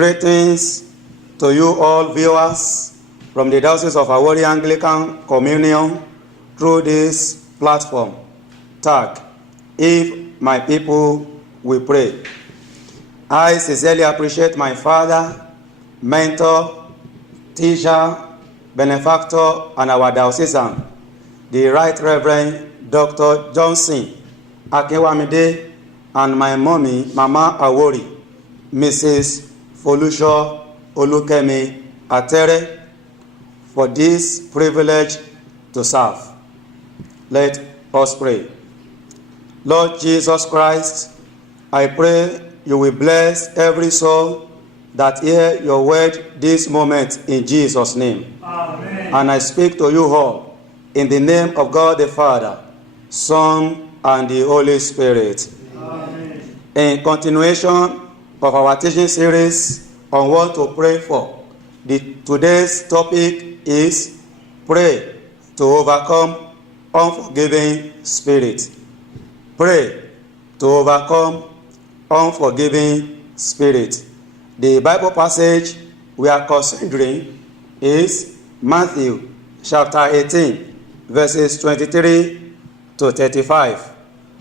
Greetings to you all viewers from the Diocese of Awori Anglican Communion through this platform. Tag, If My People Will Pray. I sincerely appreciate my father, mentor, teacher, benefactor, and our diocesan, the Right Reverend Dr. Johnson Akinwamide, and my mommy, Mama Awori, Mrs. Folusho Olukemi Atere, for this privilege to serve. Let us pray. Lord Jesus Christ, I pray you will bless every soul that hear your word this moment in Jesus' name. Amen. And I speak to you all in the name of God the Father, Son, and the Holy Spirit. Amen. In continuation of our teaching series on what to pray for, today's topic is pray to overcome unforgiving spirit. Pray to overcome unforgiving spirit. The Bible passage we are considering is Matthew chapter 18, verses 23 to 35.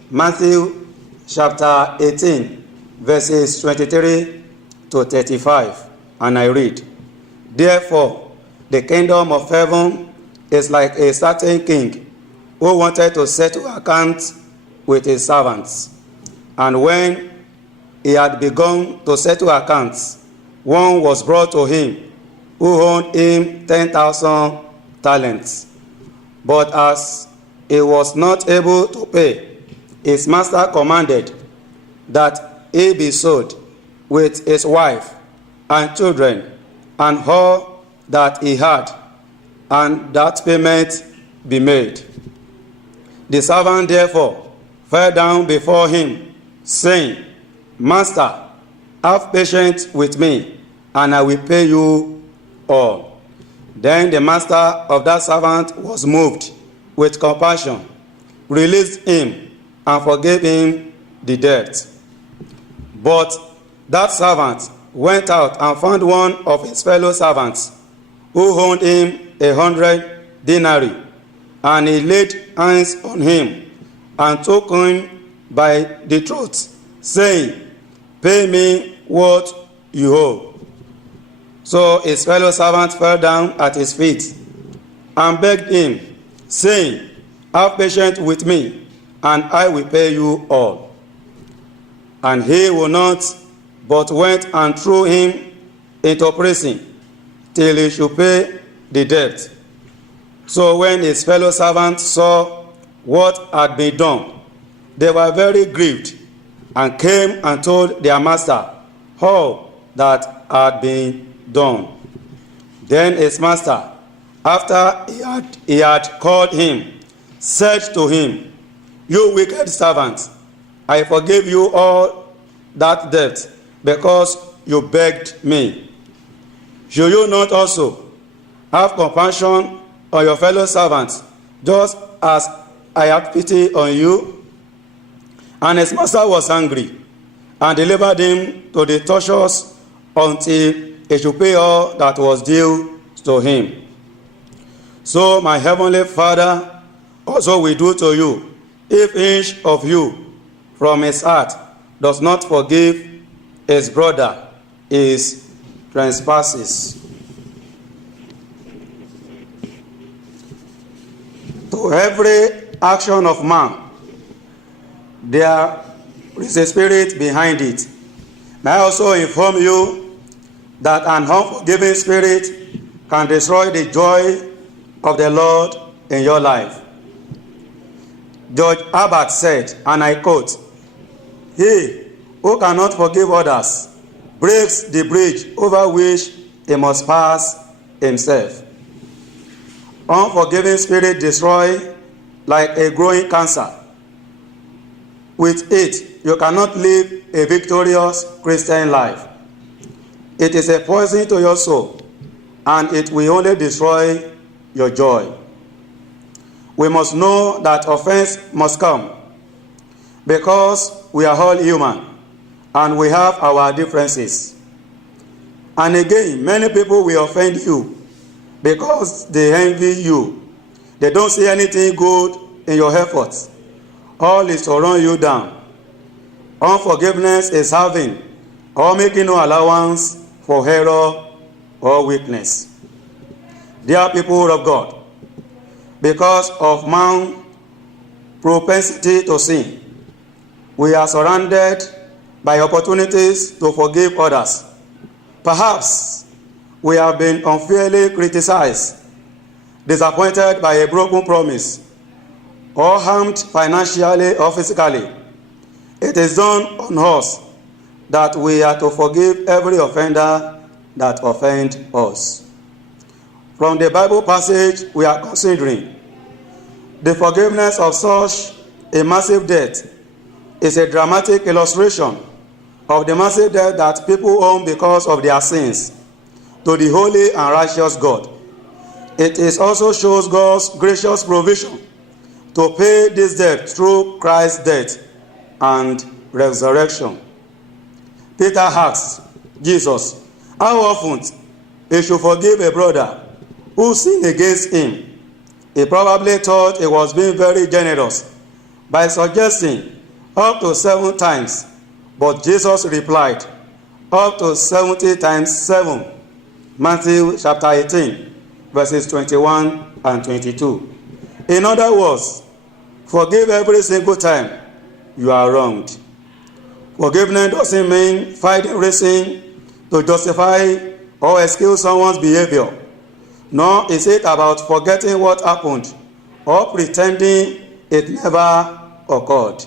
Matthew chapter 18, verses 23 to 35. And I read, Therefore, the kingdom of heaven is like a certain king who wanted to settle accounts with his servants. And when he had begun to settle accounts, one was brought to him who owed him 10,000 talents. But as he was not able to pay, his master commanded that he be sold with his wife and children and all that he had, and that payment be made. The servant therefore fell down before him, saying, Master, have patience with me, and I will pay you all. Then the master of that servant was moved with compassion, released him, and forgave him the debt. But that servant went out and found one of his fellow servants who owed him 100 denarii, and he laid hands on him and took him by the throat, saying, Pay me what you owe. So his fellow servant fell down at his feet and begged him, saying, Have patience with me, and I will pay you all. And he would not, but went and threw him into prison till he should pay the debt. So when his fellow servants saw what had been done, they were very grieved, and came and told their master all that had been done. Then his master, after he had called him, said to him, You wicked servant, I forgave you all that debt, because you begged me. Should you not also have compassion on your fellow servants, just as I had pity on you? And his master was angry, and delivered him to the torturers until he should pay all that was due to him. So my heavenly Father also will do to you, if each of you from his heart does not forgive his brother his trespasses. To every action of man, there is a spirit behind it. May I also inform you that an unforgiving spirit can destroy the joy of the Lord in your life. George Herbert said, and I quote, He who cannot forgive others breaks the bridge over which he must pass himself. Unforgiving spirit destroy like a growing cancer. With it, you cannot live a victorious Christian life. It is a poison to your soul, and it will only destroy your joy. We must know that offense must come, because we are all human and we have our differences. And again, many people will offend you because they envy you. They don't see anything good in your efforts. All is to run you down. Unforgiveness is having or making no allowance for error or weakness. Dear people of God, because of man's propensity to sin, we are surrounded by opportunities to forgive others. Perhaps we have been unfairly criticized, disappointed by a broken promise, or harmed financially or physically. It is done on us that we are to forgive every offender that offends us. From the Bible passage we are considering, the forgiveness of such a massive debt is a dramatic illustration of the massive debt that people owe because of their sins to the holy and righteous God. It is also shows God's gracious provision to pay this debt through Christ's death and resurrection. Peter asked Jesus how often he should forgive a brother who sinned against him. He probably thought he was being very generous by suggesting up to 7 times, but Jesus replied, up to 70 times 7. Matthew chapter 18, verses 21 and 22. In other words, forgive every single time you are wronged. Forgiveness doesn't mean finding reason to justify or excuse someone's behavior, nor is it about forgetting what happened or pretending it never occurred.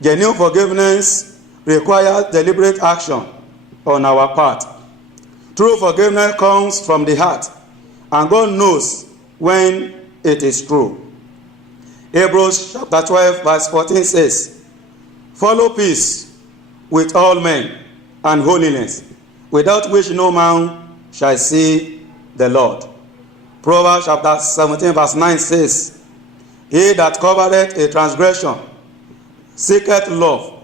Genuine forgiveness requires deliberate action on our part. True forgiveness comes from the heart, and God knows when it is true. Hebrews chapter 12 verse 14 says, follow peace with all men and holiness, without which no man shall see the Lord. Proverbs chapter 17 verse 9 says, he that covereth a transgression seeketh love,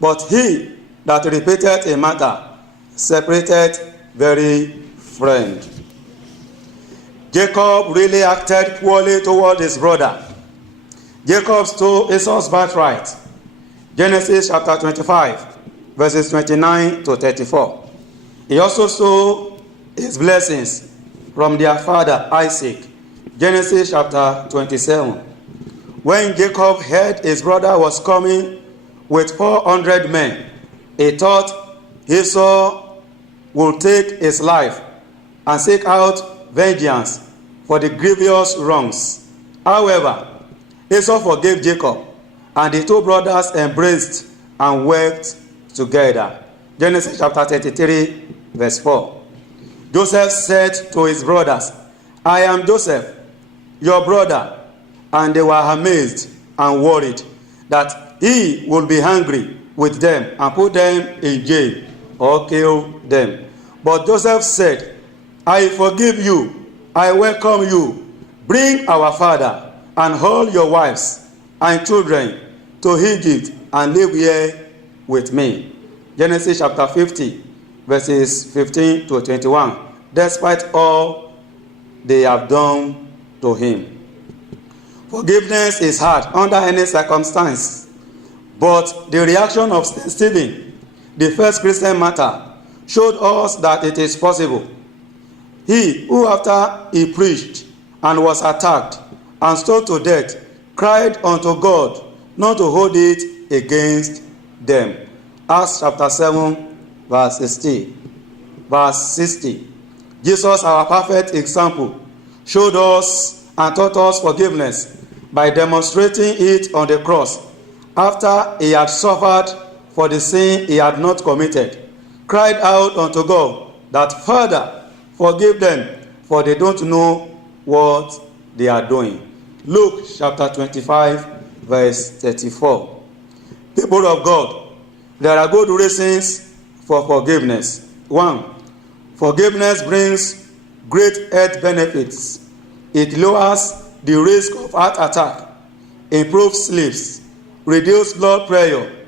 but he that repeateth a matter separateth very friend. Jacob really acted poorly toward his brother. Jacob stole Esau's birthright. Genesis chapter 25, verses 29 to 34. He also stole his blessings from their father Isaac. Genesis chapter 27. When Jacob heard his brother was coming with 400 men, he thought Esau would take his life and seek out vengeance for the grievous wrongs. However, Esau forgave Jacob, and the 2 brothers embraced and wept together. Genesis chapter 33, verse 4. Joseph said to his brothers, I am Joseph, your brother. And they were amazed and worried that he would be angry with them and put them in jail or kill them. But Joseph said, I forgive you, I welcome you. Bring our father and all your wives and children to Egypt and live here with me. Genesis chapter 50, verses 15 to 21. Despite all they have done to him. Forgiveness is hard under any circumstance, but the reaction of Stephen, the first Christian martyr, showed us that it is possible. He who, after he preached and was attacked and stoned to death, cried unto God not to hold it against them. Acts chapter 7, verse 60. Verse 60. Jesus, our perfect example, showed us and taught us forgiveness by demonstrating it on the cross after he had suffered for the sin he had not committed, cried out unto God that, Father, forgive them, for they don't know what they are doing. Luke chapter 25, verse 34. People of God, there are good reasons for forgiveness. 1. Forgiveness brings great health benefits. It lowers the risk of heart attack, improves sleep, reduces blood pressure,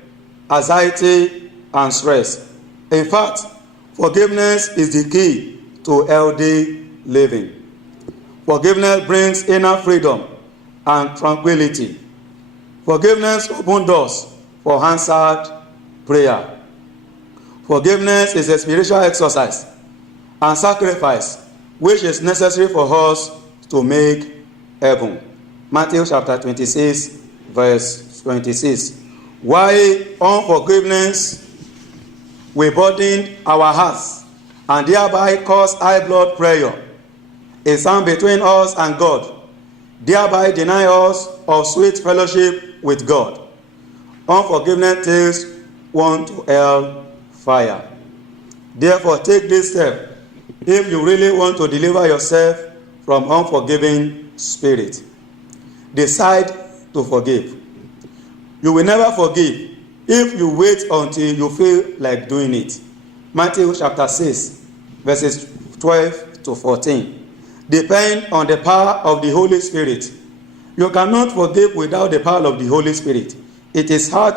anxiety, and stress. In fact, Forgiveness is the key to healthy living. Forgiveness brings inner freedom and tranquility. Forgiveness opens doors for answered prayer. Forgiveness is a spiritual exercise and sacrifice which is necessary for us to make heaven. Matthew chapter 26, verse 26. Why unforgiveness will burden our hearts and thereby cause high blood pressure, a sound between us and God, thereby deny us of sweet fellowship with God. Unforgiveness takes one to hell fire. Therefore, take this step if you really want to deliver yourself from unforgiving spirit. Decide to forgive. You will never forgive if you wait until you feel like doing it. Matthew chapter 6, verses 12 to 14. Depend on the power of the Holy Spirit. You cannot forgive without the power of the Holy Spirit. It is hard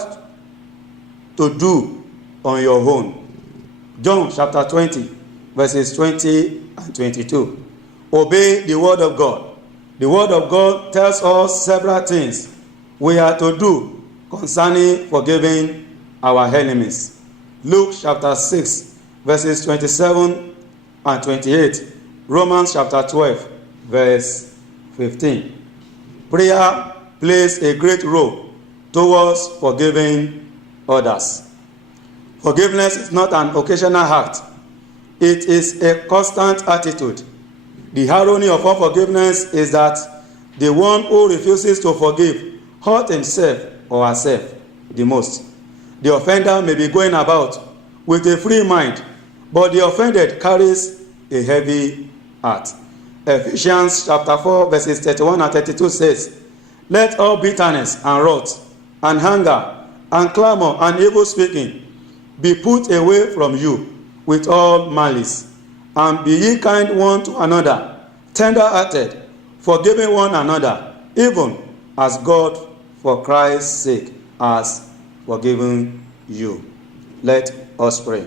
to do on your own. John chapter 20, verses 20 and 22. Obey the word of God. The word of God tells us several things we are to do concerning forgiving our enemies. Luke chapter 6, verses 27 and 28. Romans chapter 12, verse 15. Prayer plays a great role towards forgiving others. Forgiveness is not an occasional act. It is a constant attitude. The irony of unforgiveness is that the one who refuses to forgive hurts himself or herself the most. The offender may be going about with a free mind, but the offended carries a heavy heart. Ephesians chapter 4, verses 31 and 32 says, "Let all bitterness and wrath and anger and clamor and evil speaking be put away from you with all malice. And be ye kind one to another, tender-hearted, forgiving one another, even as God, for Christ's sake, has forgiven you." Let us pray.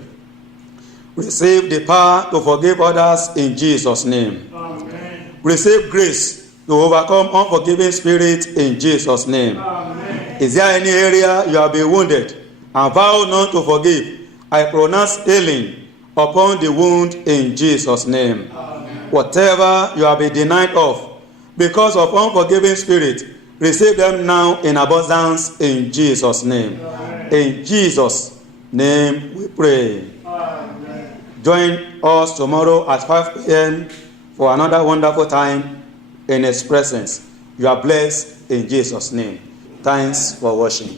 Receive the power to forgive others in Jesus' name. Amen. Receive grace to overcome unforgiving spirit in Jesus' name. Amen. Is there any area you have been wounded and vow not to forgive? I pronounce healing upon the wound in Jesus' name. Amen. Whatever you have been denied of because of unforgiving spirit, receive them now in abundance in Jesus' name. Amen. In Jesus' name we pray. Amen. Join us tomorrow at 5 p.m. for another wonderful time in His presence. You are blessed in Jesus' name. Thanks for watching.